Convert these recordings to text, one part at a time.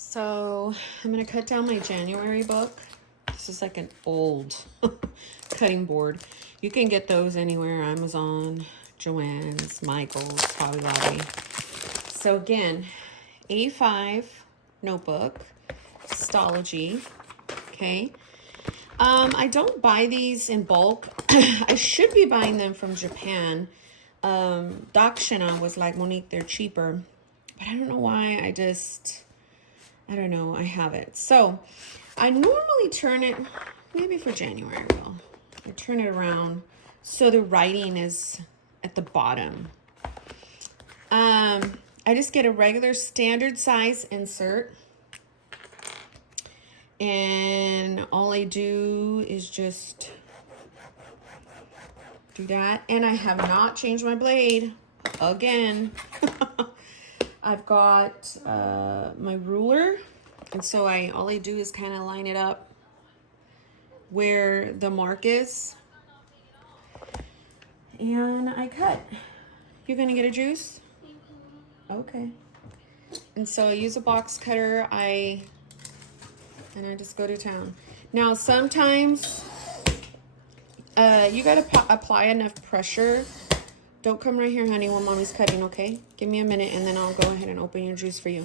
So I'm going to cut down my January book. This is like an old cutting board. You can get those anywhere, Amazon, Joann's, Michael's, Hobby Lobby. So again, A5 notebook, Stalogy, okay. I don't buy these in bulk. I should be buying them from Japan. Dakshina was like, Monique, they're cheaper. But I don't know why, I don't know, I have it. So I normally turn it, maybe for January I will. I turn it around so the writing is at the bottom. I just get a regular standard size insert. And all I do is just do that. And I have not changed my blade again. I've got my ruler. And so all I do is kind of line it up where the mark is. And I cut. You're going to get a juice? Okay. And so I use a box cutter. And I just go to town. Now, sometimes you got to apply enough pressure. Don't come right here, honey, while mommy's cutting, okay? Give me a minute, and then I'll go ahead and open your juice for you.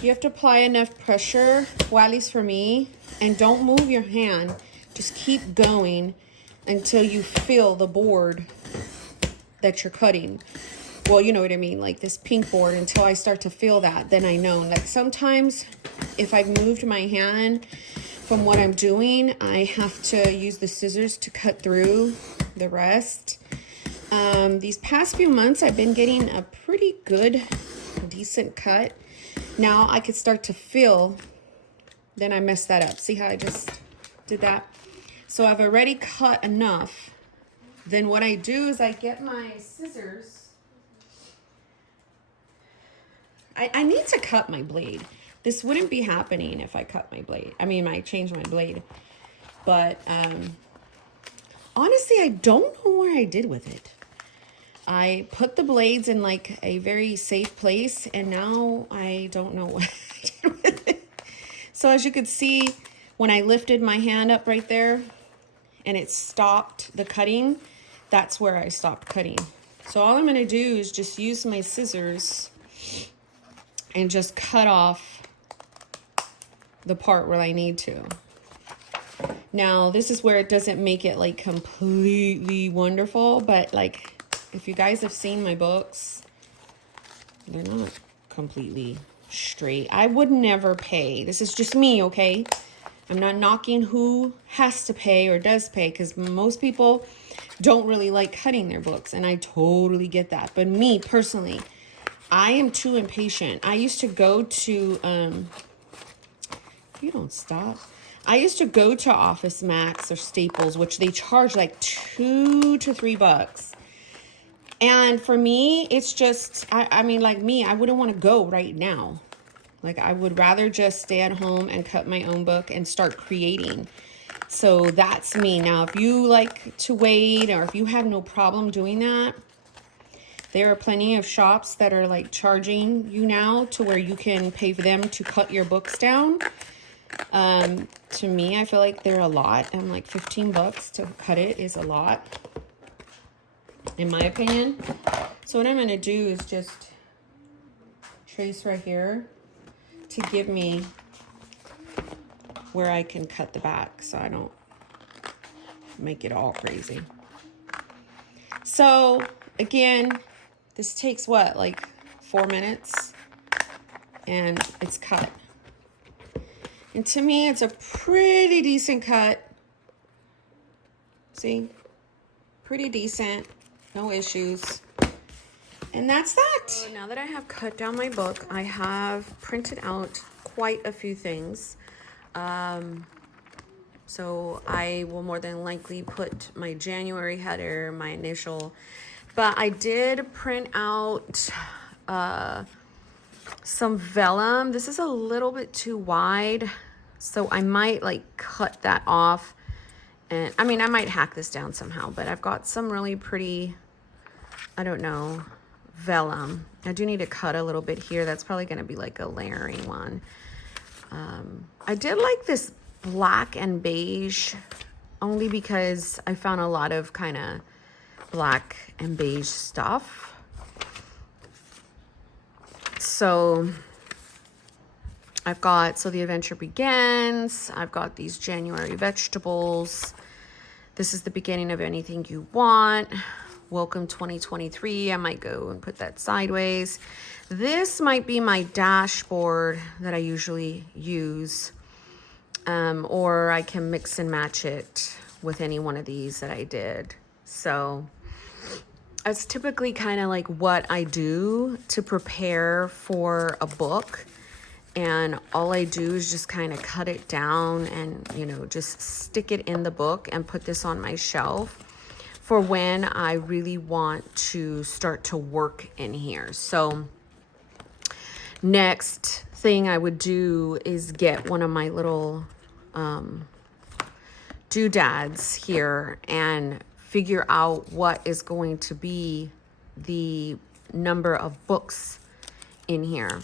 You have to apply enough pressure, well, at least for me, and don't move your hand. Just keep going until you feel the board that you're cutting. Well, you know what I mean, like this pink board, until I start to feel that, then I know. Like sometimes if I've moved my hand from what I'm doing, I have to use the scissors to cut through the rest. These past few months, I've been getting a pretty good, decent cut. Now I could start to feel, then I messed that up. See how I just did that? So I've already cut enough. Then what I do is I get my scissors. I need to cut my blade. This wouldn't be happening if I cut my blade. I changed my blade. But honestly, I don't know what I did with it. I put the blades in like a very safe place, and now I don't know what I did with it. So as you could see, when I lifted my hand up right there and it stopped the cutting, that's where I stopped cutting. So all I'm going to do is just use my scissors and just cut off the part where I need to. Now, this is where it doesn't make it like completely wonderful, but like if you guys have seen my books, they're not completely straight. I would never pay. This is just me, okay? I'm not knocking who has to pay or does pay, because most people don't really like cutting their books, and I totally get that. But me personally, I am too impatient. I used to go to, you don't stop. I used to go to Office Max or Staples, which they charge like $2 to $3. And for me, it's just, like me, I wouldn't want to go right now. Like I would rather just stay at home and cut my own book and start creating. So that's me. Now, if you like to wait, or if you have no problem doing that, there are plenty of shops that are like charging you now to where you can pay for them to cut your books down. To me, I feel like they're a lot. I'm like $15 to cut it is a lot, in my opinion. So what I'm going to do is just trace right here to give me where I can cut the back so I don't make it all crazy. So again, this takes what, like 4 minutes, and it's cut. And to me, it's a pretty decent cut. See? Pretty decent. No issues. And that's that. So now that I have cut down my book, I have printed out quite a few things. So I will more than likely put my January header, my initial. But I did print out some vellum. This is a little bit too wide, so I might like cut that off. And I might hack this down somehow, but I've got some really pretty, I don't know, vellum. I do need to cut a little bit here. That's probably going to be like a layering one. I did like this black and beige only because I found a lot of kind of black and beige stuff. So I've got So the Adventure Begins. I've got these January vegetables. This is the beginning of anything you want. Welcome 2023. I might go and put that sideways. This might be my dashboard that I usually use. Or I can mix and match it with any one of these that I did. So it's typically kind of like what I do to prepare for a book. And all I do is just kind of cut it down and, you know, just stick it in the book and put this on my shelf for when I really want to start to work in here. So next thing I would do is get one of my little doodads here and figure out what is going to be the number of books in here.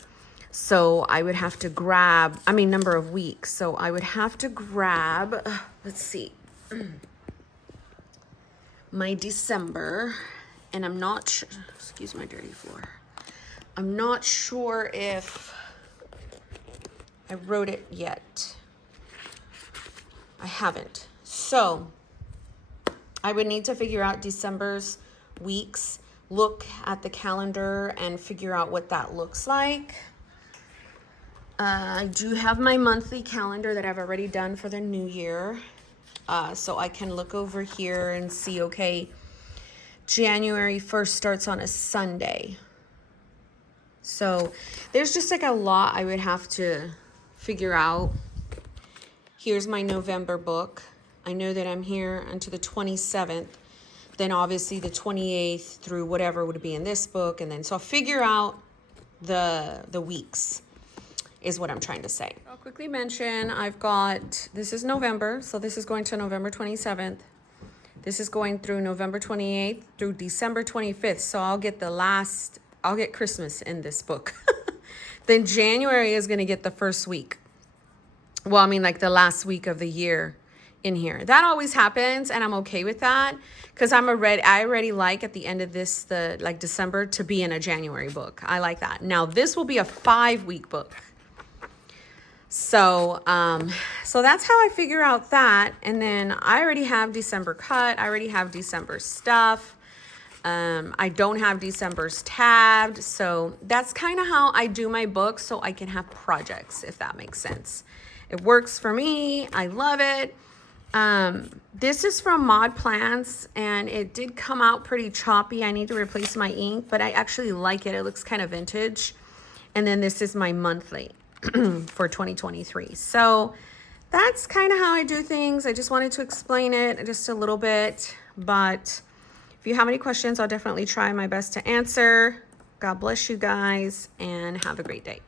So I would have to grab, number of weeks. So I would have to grab, let's see, my December, and I'm not sure, excuse my dirty floor. I'm not sure if I wrote it yet. I haven't. So I would need to figure out December's weeks, look at the calendar and figure out what that looks like. I do have my monthly calendar that I've already done for the new year. So I can look over here and see, okay, January 1st starts on a Sunday. So there's just like a lot I would have to figure out. Here's my November book. I know that I'm here until the 27th. Then obviously the 28th through whatever would be in this book. And then so I'll figure out the weeks is what I'm trying to say. I'll quickly mention I've got, this is November. So this is going to November 27th. This is going through November 28th through December 25th. So I'll get Christmas in this book. Then January is going to get the first week. Well, like the last week of the year in here. That always happens, and I'm okay with that because I already like at the end of this, December, to be in a January book. I like that. Now, this will be a 5-week book. So that's how I figure out that. And then I already have December cut. I already have December stuff. I don't have December's tabbed. So that's kind of how I do my book so I can have projects, if that makes sense. It works for me. I love it. This is from Mod Plants, and it did come out pretty choppy. I need to replace my ink, but I actually like it. It looks kind of vintage. And then this is my monthly for 2023. So that's kind of how I do things. I just wanted to explain it just a little bit, but if you have any questions, I'll definitely try my best to answer. God bless you guys and have a great day.